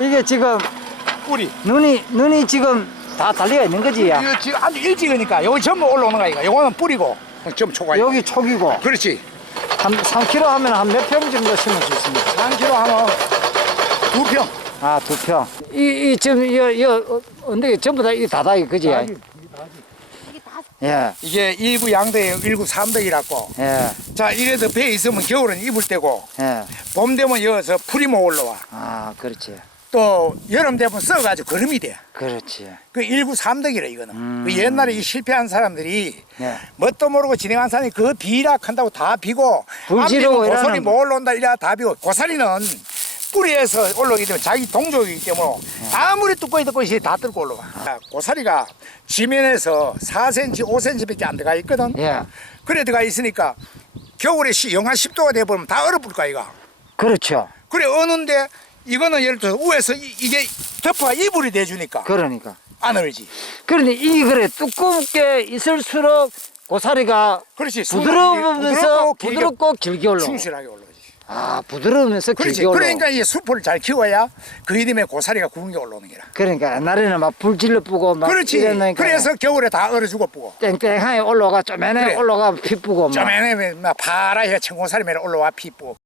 이게 지금 뿌리. 눈이 눈이 지금 다 달려 있는 거지 야. 이거 지금 아주 일찍이니까 여기 전부 올라오는 거야. 이거. 요거는 뿌리고 좀 초과. 여기 초기고 그렇지. 한 3kg 하면 한 몇 평 정도 심을 수 있습니다. 한 킬로 하면 두 평. 아, 두 평. 이, 이, 지금, 이, 이, 어, 언덕이 전부 다, 이 다다이, 그지? 예, 이게 일구 양대예요. 일구 삼덕이라고. 예, 자, 이래도 배에 있으면 겨울은 입을 때고 예. 봄 되면 여기서 풀이 못 올라와. 아, 그렇지. 또 여름 되면 썩어가지고 거름이 돼. 그렇지. 그 일구 삼덕이래 이거는. 음. 그 옛날에 이 실패한 사람들이 예. 뭣도 모르고 진행한 사람이 그 비락한다고 다 비고 불안 지르고 비면 고사리 이러는 못 올라온다 이래 다 비고 고사리는 뿌리에서 올라오기 때문에 자기 동족이기 때문에 예. 아무리 뚜껑이 뚜껑이 다 뚫고 올라와. 자, 고사리가 지면에서 4cm, 5cm밖에 안 들어가 있거든. 예. 그래 들어가 있으니까 겨울에 시- 영하 10도가 돼버리면 다 얼어붙을까 이가. 그렇죠. 그래 어는데 이거는 예를 들어 위에서 이, 게 덮어가 이불이 돼주니까 그러니까. 안 얼지. 그런데 이, 그래, 두껍게 있을수록 고사리가 그렇지. 부드러우면서 부드럽고 길게 부드럽고 길게 올라오고. 충실하게 올라오지. 아, 부드러우면서 그렇지. 길게 올라오고. 그러니까 이 숲을 잘 키워야 그 이름에 고사리가 굵은 게 올라오는 게라. 그러니까 옛날에는 막 불질러 뿌고 막 그렇지. 이러니까 그래서 겨울에 다 얼어주고 뿌고. 땡땡하게 올라가 쪼매네 그래. 올라가 피 뿌고 막. 좀 애네 막 파랗게 청고사리 매에 올라와 피 뿌고.